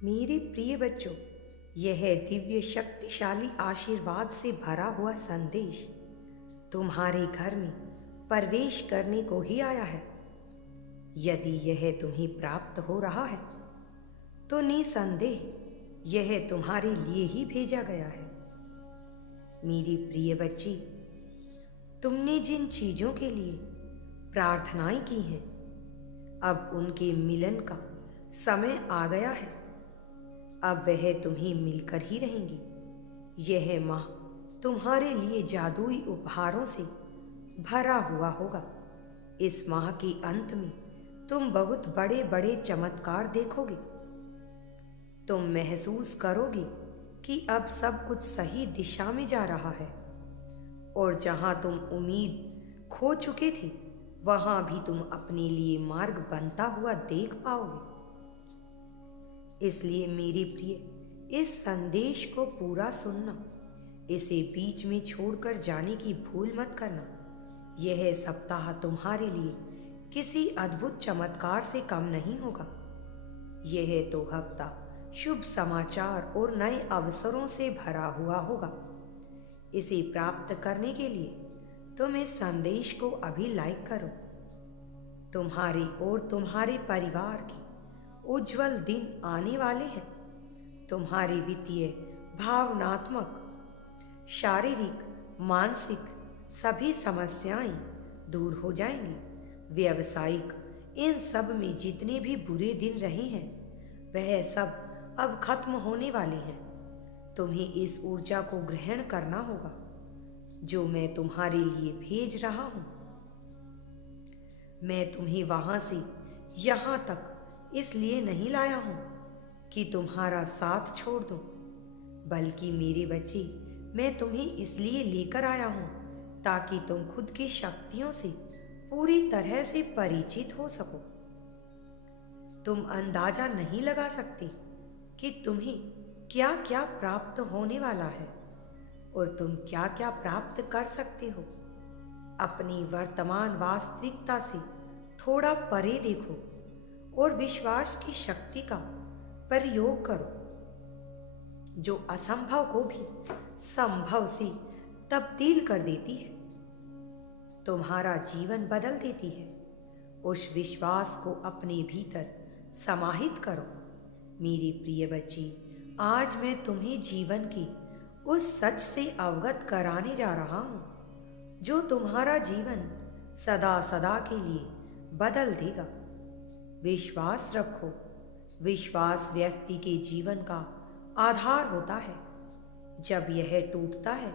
मेरे प्रिय बच्चों, यह दिव्य शक्तिशाली आशीर्वाद से भरा हुआ संदेश तुम्हारे घर में प्रवेश करने को ही आया है। यदि यह तुम्हें प्राप्त हो रहा है तो निसंदेह यह तुम्हारे लिए ही भेजा गया है। मेरी प्रिय बच्ची, तुमने जिन चीजों के लिए प्रार्थनाएं की हैं, अब उनके मिलन का समय आ गया है। अब वह तुम्हें मिलकर ही रहेंगी। यह माह तुम्हारे लिए जादुई उपहारों से भरा हुआ होगा। इस माह के अंत में तुम बहुत बड़े बड़े चमत्कार देखोगे। तुम महसूस करोगे कि अब सब कुछ सही दिशा में जा रहा है, और जहां तुम उम्मीद खो चुके थे वहां भी तुम अपने लिए मार्ग बनता हुआ देख पाओगे। इसलिए मेरी प्रिय, इस संदेश को पूरा सुनना, इसे बीच में छोड़कर जाने की भूल मत करना। यह सप्ताह तुम्हारे लिए किसी अद्भुत चमत्कार से कम नहीं होगा। यह तो हफ्ता शुभ समाचार और नए अवसरों से भरा हुआ होगा। इसे प्राप्त करने के लिए तुम इस संदेश को अभी लाइक करो। तुम्हारी और तुम्हारे परिवार के उज्जवल दिन आने वाले हैं। तुम्हारी वित्तीय, भावनात्मक, शारीरिक, मानसिक सभी समस्याएं दूर हो जाएंगी। व्यावसायिक, इन सब में जितने भी बुरे दिन रहे हैं वह सब अब खत्म होने वाले हैं। तुम्हें इस ऊर्जा को ग्रहण करना होगा जो मैं तुम्हारे लिए भेज रहा हूं। मैं तुम्हें वहां से यहां तक इसलिए नहीं लाया हूं कि तुम्हारा साथ छोड़ दूं, बल्कि मेरे बच्चे, मैं तुम्हें इसलिए लेकर आया हूं ताकि तुम खुद की शक्तियों से पूरी तरह से परिचित हो सको। तुम अंदाजा नहीं लगा सकते कि तुम्हें क्या क्या प्राप्त होने वाला है और तुम क्या क्या प्राप्त कर सकते हो। अपनी वर्तमान वास्तविकता से थोड़ा परे देखो और विश्वास की शक्ति का प्रयोग करो जो असंभव को भी संभव से तब्दील कर देती है, तुम्हारा जीवन बदल देती है। उस विश्वास को अपने भीतर समाहित करो। मेरी प्रिय बच्ची, आज मैं तुम्हें जीवन के उस सच से अवगत कराने जा रहा हूं जो तुम्हारा जीवन सदा सदा के लिए बदल देगा। विश्वास रखो। विश्वास व्यक्ति के जीवन का आधार होता है। जब यह टूटता है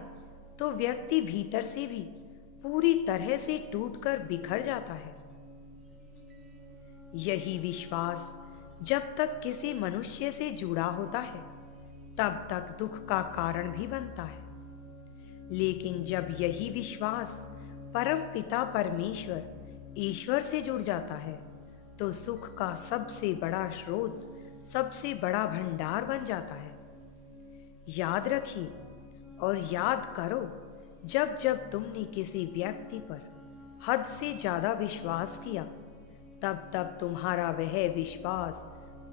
तो व्यक्ति भीतर से भी पूरी तरह से टूटकर बिखर जाता है। यही विश्वास जब तक किसी मनुष्य से जुड़ा होता है तब तक दुख का कारण भी बनता है, लेकिन जब यही विश्वास परम पिता परमेश्वर ईश्वर से जुड़ जाता है तो सुख का सबसे बड़ा स्रोत, सबसे बड़ा भंडार बन जाता है। याद रखिए और याद करो, जब जब तुमने किसी व्यक्ति पर हद से ज्यादा विश्वास किया तब तब तुम्हारा वह विश्वास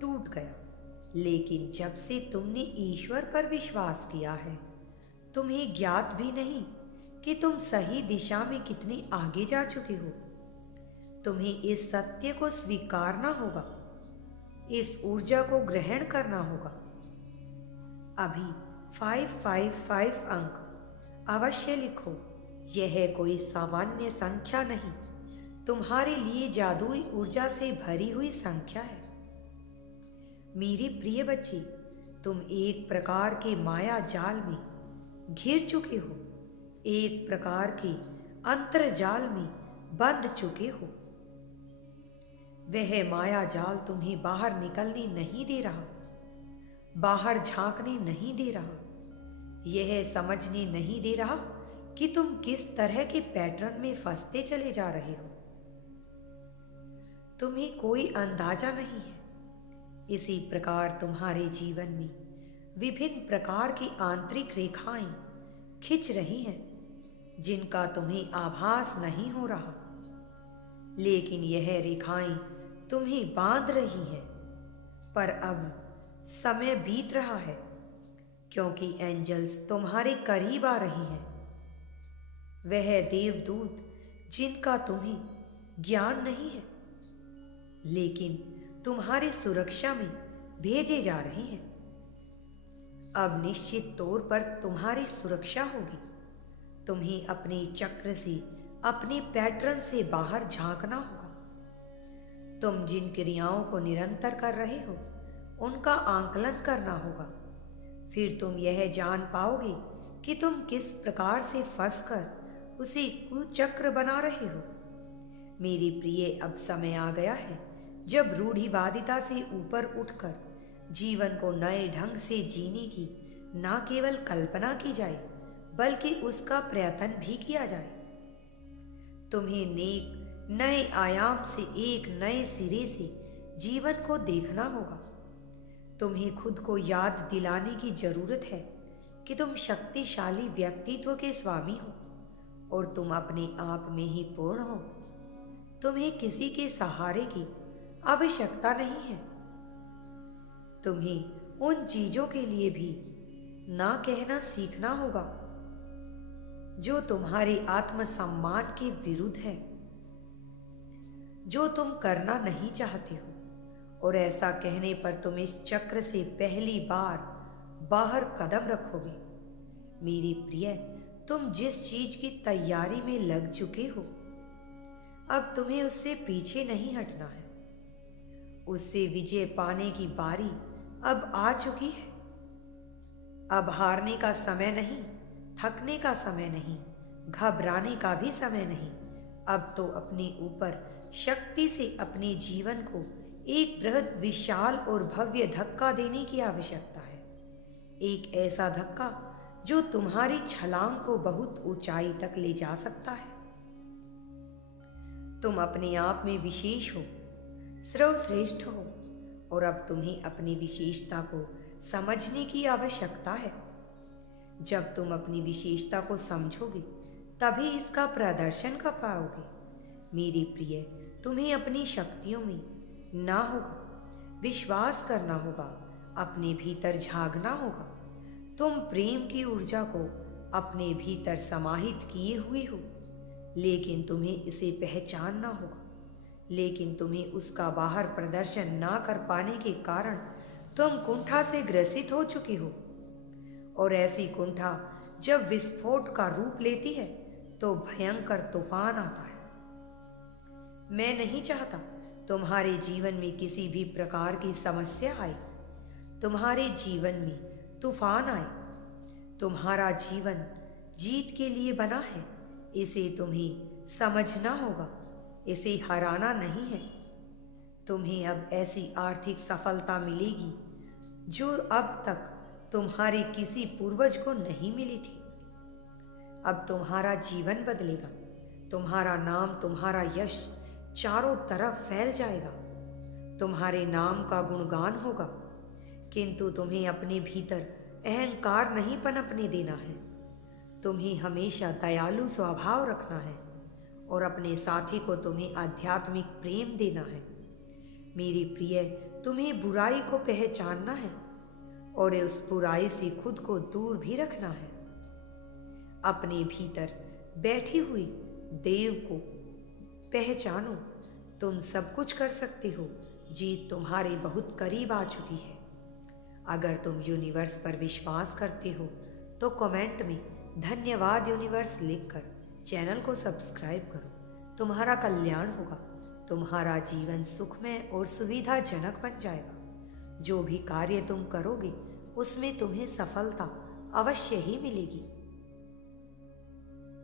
टूट गया। लेकिन जब से तुमने ईश्वर पर विश्वास किया है, तुम्हें ज्ञात भी नहीं कि तुम सही दिशा में कितने आगे जा चुके हो। तुम्हें इस सत्य को स्वीकारना होगा, इस ऊर्जा को ग्रहण करना होगा। अभी 555 अंक अवश्य लिखो। यह कोई सामान्य संख्या नहीं, तुम्हारे लिए जादुई ऊर्जा से भरी हुई संख्या है। मेरी प्रिय बच्ची, तुम एक प्रकार के माया जाल में घिर चुके हो, एक प्रकार के अंतर्जाल में बंध चुके हो। वह माया जाल तुम्हें बाहर निकलने नहीं दे रहा, बाहर झांकने नहीं दे रहा, यह समझने नहीं दे रहा कि तुम किस तरह के पैटर्न में फंसते चले जा रहे हो। तुम्हें कोई अंदाजा नहीं है। इसी प्रकार तुम्हारे जीवन में विभिन्न प्रकार की आंतरिक रेखाएं खिंच रही हैं जिनका तुम्हें आभास नहीं हो रहा, लेकिन यह रेखाएं तुम्हें बांध रही हैं। पर अब समय बीत रहा है, क्योंकि एंजल्स तुम्हारे करीब आ रही हैं। वह देवदूत जिनका तुम्हें ज्ञान नहीं है, लेकिन तुम्हारी सुरक्षा में भेजे जा रहे हैं। अब निश्चित तौर पर तुम्हारी सुरक्षा होगी। तुम्हें अपने चक्र से, अपने पैटर्न से बाहर झांकना होगा। तुम जिन क्रियाओं को निरंतर कर रहे हो, उनका आंकलन करना होगा। फिर तुम यह जान पाओगे कि तुम किस प्रकार से फंसकर उसी कुचक्र बना रहे हो। मेरे प्रिय, अब समय आ गया है जब रूढ़िवादिता से ऊपर उठकर जीवन को नए ढंग से जीने की न केवल कल्पना की जाए, बल्कि उसका प्रयत्न भी किया जाए। तुम्हें नेक नए आयाम से, एक नए सिरे से जीवन को देखना होगा। तुम्हें खुद को याद दिलाने की जरूरत है कि तुम शक्तिशाली व्यक्तित्व के स्वामी हो और तुम अपने आप में ही पूर्ण हो। तुम्हें किसी के सहारे की आवश्यकता नहीं है। तुम्हें उन चीजों के लिए भी ना कहना सीखना होगा जो तुम्हारे आत्मसम्मान के विरुद्ध है, जो तुम करना नहीं चाहते हो। और ऐसा कहने पर तुम इस चक्र से पहली बार बाहर कदम रखोगे। मेरी प्रिय, तुम जिस चीज की तैयारी में लग चुके हो, अब तुम्हें उससे पीछे नहीं हटना है। उससे विजय पाने की बारी अब आ चुकी है। अब हारने का समय नहीं, थकने का समय नहीं, घबराने का भी समय नहीं। अब तो अपने ऊपर शक्ति से अपने जीवन को एक बृहद, विशाल और भव्य धक्का देने की आवश्यकता है। एक ऐसा धक्का जो तुम्हारी छलांग को बहुत ऊंचाई तक ले जा सकता है। तुम अपने आप में विशेष हो, सर्वश्रेष्ठ हो, और अब तुम्हें अपनी विशेषता को समझने की आवश्यकता है। जब तुम अपनी विशेषता को समझोगे, तभी इसका प्रदर्शन कर पाओगे। मेरी प्रिय, तुम्हें अपनी शक्तियों में ना होगा, विश्वास करना होगा, अपने भीतर झांकना होगा। तुम प्रेम की ऊर्जा को अपने भीतर समाहित किए हुए हो, लेकिन तुम्हें इसे पहचानना होगा। लेकिन तुम्हें उसका बाहर प्रदर्शन ना कर पाने के कारण तुम कुंठा से ग्रसित हो चुके हो। और ऐसी कुंठा जब विस्फोट का रूप लेती है तो भयंकर तूफान आता है। मैं नहीं चाहता तुम्हारे जीवन में किसी भी प्रकार की समस्या आए, तुम्हारे जीवन में तूफान आए। तुम्हारा जीवन जीत के लिए बना है, इसे तुम्हें समझना होगा, इसे हराना नहीं है। तुम्हें अब ऐसी आर्थिक सफलता मिलेगी जो अब तक तुम्हारे किसी पूर्वज को नहीं मिली थी। अब तुम्हारा जीवन बदलेगा, तुम्हारा नाम, तुम्हारा यश चारों तरफ फैल जाएगा। तुम्हारे नाम का गुणगान होगा, किंतु तुम्हें अपने भीतर अहंकार नहीं पनपने देना है। तुम्हें हमेशा दयालु स्वभाव रखना है और अपने साथी को तुम्हें आध्यात्मिक प्रेम देना है। मेरी प्रिय, तुम्हें बुराई को पहचानना है और उस बुराई से खुद को दूर भी रखना है। अपने भीतर बैठी हुई देव को पहचानो। तुम सब कुछ कर सकते हो, जीत तुम्हारे बहुत करीब आ चुकी है। अगर तुम यूनिवर्स पर विश्वास करते हो तो कमेंट में धन्यवाद यूनिवर्स लिखकर चैनल को सब्सक्राइब करो। तुम्हारा कल्याण होगा, तुम्हारा जीवन सुखमय और सुविधाजनक बन जाएगा। जो भी कार्य तुम करोगे उसमें तुम्हें सफलता अवश्य ही मिलेगी।